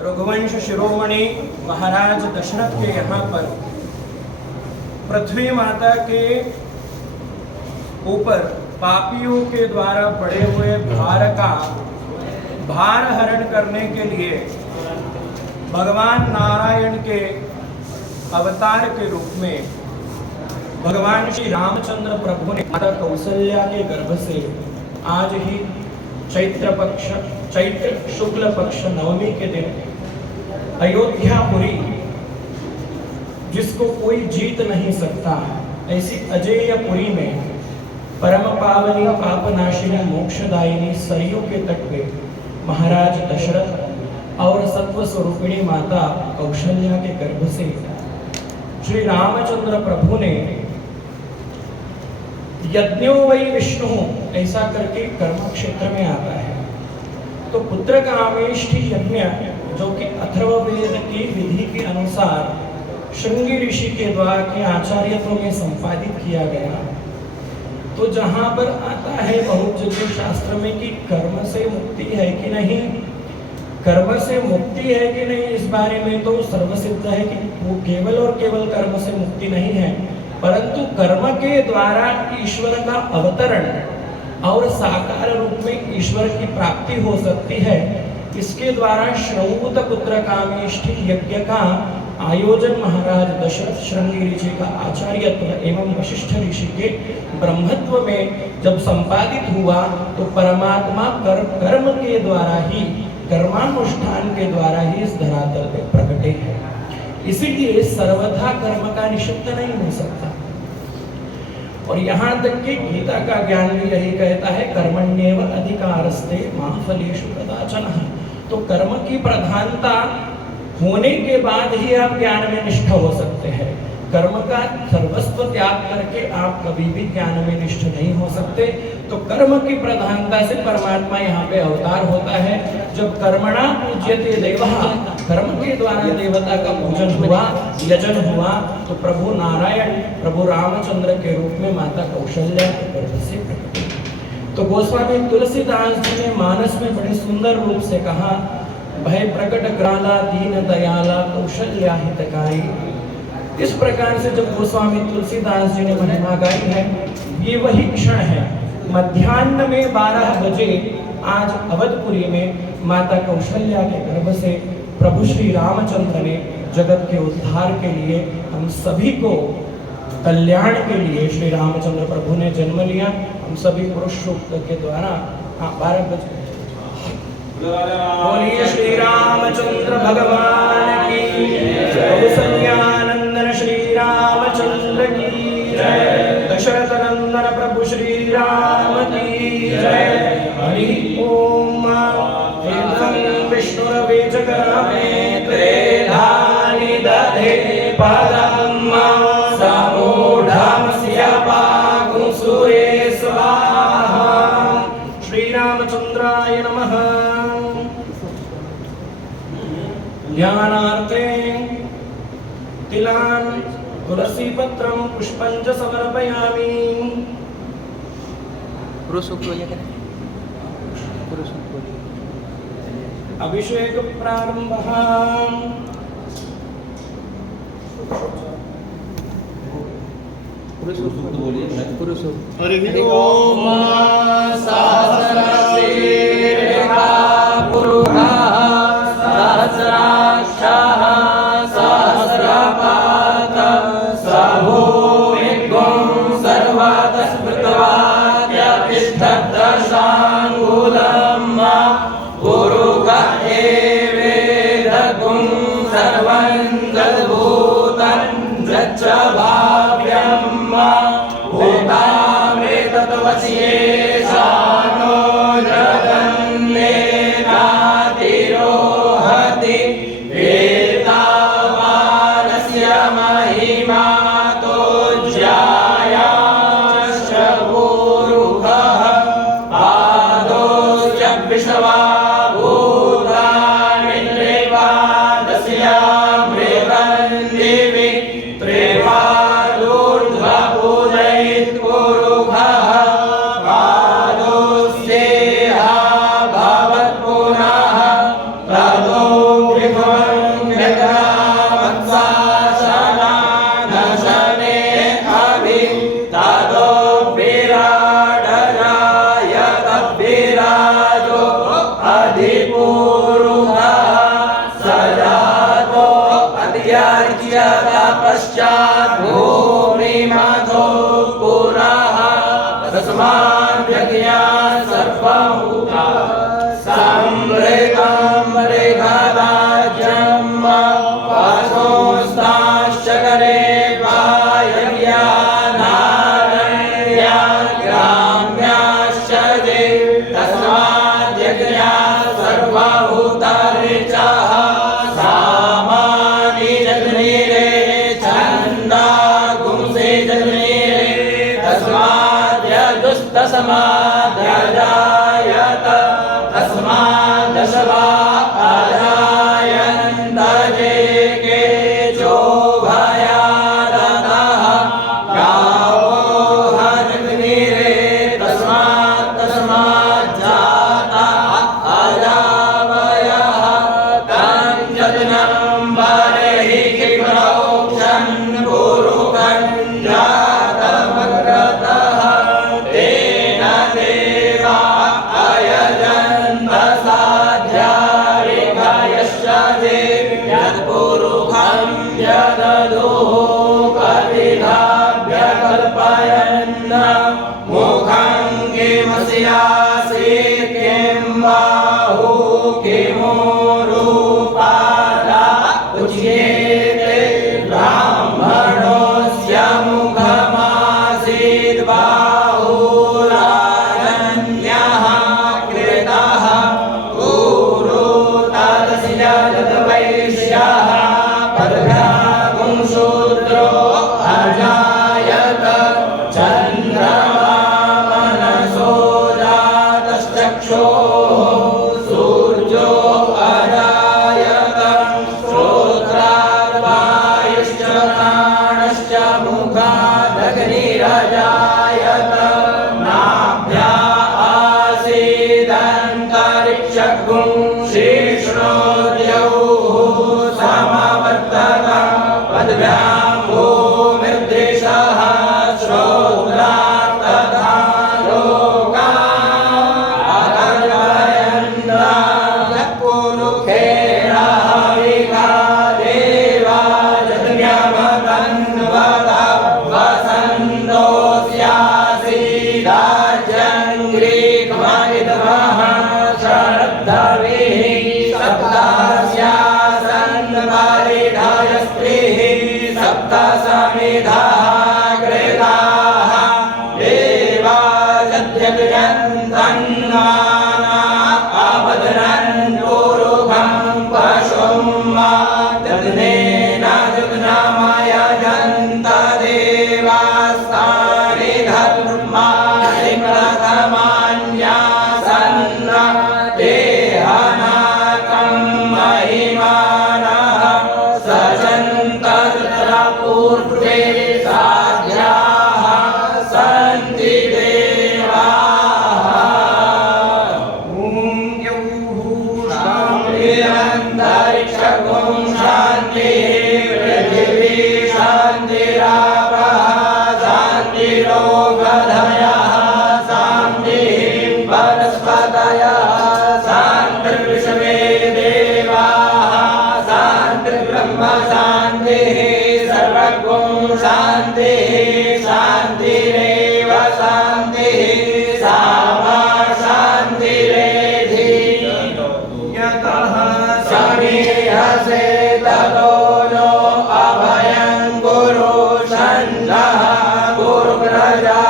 रघुवंश शिरोमणि महाराज दशरथ के यहाँ पर पृथ्वी माता के ऊपर पापियों के द्वारा पड़े हुए भार का भार हरण करने के लिए भगवान नारायण के अवतार के रूप में भगवान श्री रामचंद्र प्रभु ने माता कौसल्या के गर्भ से आज ही चैत्र शुक्ल पक्ष नवमी के दिन अयोध्यापुरी, जिसको कोई जीत नहीं सकता, ऐसी अजेयपुरी में परम पावनी पापनाशिनी मोक्षदायिनी सरयू के तट पे महाराज दशरथ और सत्व स्वरूपिणी माता कौशल्या के गर्भ से श्री रामचंद्र प्रभु ने यज्ञो वै विष्णु ऐसा करके कर्म क्षेत्र में आता है। तो पुत्र कामेष्टि यज्ञ जो कि अथर्ववेद की विधि के अनुसार श्रृंगी ऋषि के द्वारा के आचार्यत्व में संपादित किया गया। तो जहां पर आता है बहुत जगह शास्त्र में कि कर्म से मुक्ति है कि नहीं, कर्म से मुक्ति है कि नहीं, इस बारे में तो सर्वसिद्ध है कि वो केवल और केवल कर्म से मुक्ति नहीं है, परंतु कर्म के द्वारा ईश्वर का अवतरण और साकार रूप में ईश्वर की प्राप्ति हो सकती है। इसके द्वारा श्रौत पुत्र कामेष्टि यज्ञ का आयोजन महाराज दशरथ श्रृंगी ऋषि का आचार्यत्व एवं वशिष्ठ ऋषि के ब्रह्मत्व में जब संपादित हुआ तो परमात्मा कर्म के द्वारा ही, कर्मानुष्ठान के द्वारा ही इस धरातल पे प्रकटे है। इसीलिए सर्वथा कर्म का निषिद्ध नहीं हो सकता। और यहाँ तक कि गीता का ज्ञान भी यही कहता है, कर्मण्येव अधिकारस्ते मा फलेषु कदाचन। तो कर्म की प्रधानता होने के बाद ही आप ज्ञान में निष्ठ हो सकते हैं। कर्म का सर्वस्व त्याग करके आप कभी भी ज्ञान में निष्ठ नहीं हो सकते। तो कर्म की प्रधानता से परमात्मा यहाँ पे अवतार होता है। जब कर्मणा पूज्यते देवः, कर्म के द्वारा देवता का पूजन हुआ, यजन हुआ, तो प्रभु नारायण प्रभु रामचंद्र के रूप में माता कौशल्या के गर्भ से प्रकट। तो गोस्वामी तुलसीदास जी ने मानस में बड़े सुंदर रूप से कहा, भय प्रकट ग्राला दीन दयाला कौशल्या हितकारी। इस प्रकार से जब गोस्वामी तुलसीदास जी ने महिमा गाई है, ये वही क्षण है मध्याह्न में 12 बजे आज अवधपुरी में माता कौशल्या के गर्भ से प्रभु श्री रामचंद्र ने जगत के उद्धार के लिए, हम सभी को कल्याण के लिए श्री रामचंद्र प्रभु ने जन्म लिया। हम सभी पुरुष सूक्त के द्वारा 12 बजे बोलिए श्री रामचंद्र भगवान की कौसल्यानंदन श्री रामचंद्र की जय, दशरथ नंदन प्रभु श्री राम की जय। हरि ओम विष्णुरवे जगरामे त्रेधानि दधे पदम् समूढमस्य पागुं सूरे स्वाहा। श्री रामचंद्राय नमः। ध्यानार्थे तिलान् तुलसी पत्रं पुष्पं च समर्पयामि। अभिषेक प्रारंभः। हरि ओम सहस्रशीर्षः पुरुषः सहस्राक्षः सहस्रपादः सभूमिगुं सर्वतः स्मृत्वाद्यतिष्ठदशाङ्गुलं पुरुषः एवेदगुं सर्वं तद्भूतं यच्च भाव्यं भूतामृतत्वस्येषानो जगन्नेनातिरोहति एतावानस्य महिमा तोज्यायाश्च गुरुः पादोश्च विश्वा भूतानि त्रिपादस्य मृगन् दिवि त्रिपाद पश्चात् भूमिमथो पुरः तस्मात् यज्ञात् सर्वभूता समृतं मृगराज्यं पशुस्ताश्चकरे वायव्या नारण्या ग्राम्याश्च ते तस्मात् यज्ञात् सर्वभूता ऋचः सामानि जग्निरे छन्दा गुंसे जग्निरे तस्मात् यजुस्तस्माद्यजायत तस्मात् दशवा अजायन्त जे केचो भयादतः गावो हजग्निरे तस्मात् जातः अजावयः तं यज्ञं बर्हि क्षिप्रोक्षन् पुरुषञ्जातमग्रतः तेन देवा अयजन्त साध्यारिभयश्च जे यत्पुरुषं यददुः कपिधाभ्यकल्पयन् मुखं किमस्यासीत् किं बाहु किमूरुपादा उच्येते ब्राह्मणोऽस्य मुखमासीत् बाहुराजन्यः कृतः गुरु तदस्य यद्वैश्यः पदभ्यागुं शूद्रो अजायत चन्द्रमा मनसो जातश्चक्षुः सूर्यो अजायत श्रोत्रात् वायुश्च प्राणश्च मुखादग्निरजायत नाभ्या आसीदन्तरिक्षगुं शीर्ष्णोद्यौः समवर्तत पद्भ्यां भूमिर्दृशः श्रोत्रात् तथा लोकान् यत्पुरुषेण हविषा देवा यज्ञमतन्वत वसन्तोऽस्यासीदाजङ्घ्रिग्मविद्मः श्रद्धविः सप्तास्यासन् परिधायस्त्रिः सप्त समिधाः कृताः देवा यद्यजन्तन्नाना अवदनन् पुरुषं पशुं दग्नेन जुग्नमयजन्त देवास्तानि धर्माणि प्रथमान्यासन् देहनाकं महिमानः सजन्त पूर्वे साध्याः सन्ति देवाः शान्तिरन्तरिक्षगुं शान्तिः पृथिवी शान्तिरापः शान्तिरोगधयः शान्तिः वनस्पतयः शान्तिर्विश्वे देवाः शान्तिर्ब्रह्म शान्तिः सर्वगुं शान्तिः शान्तिरेव शान्तिः सामा शान्तिरेधि यतः समीहसे ततो नो अभयं गुरु षण्णः गुरुव्रजा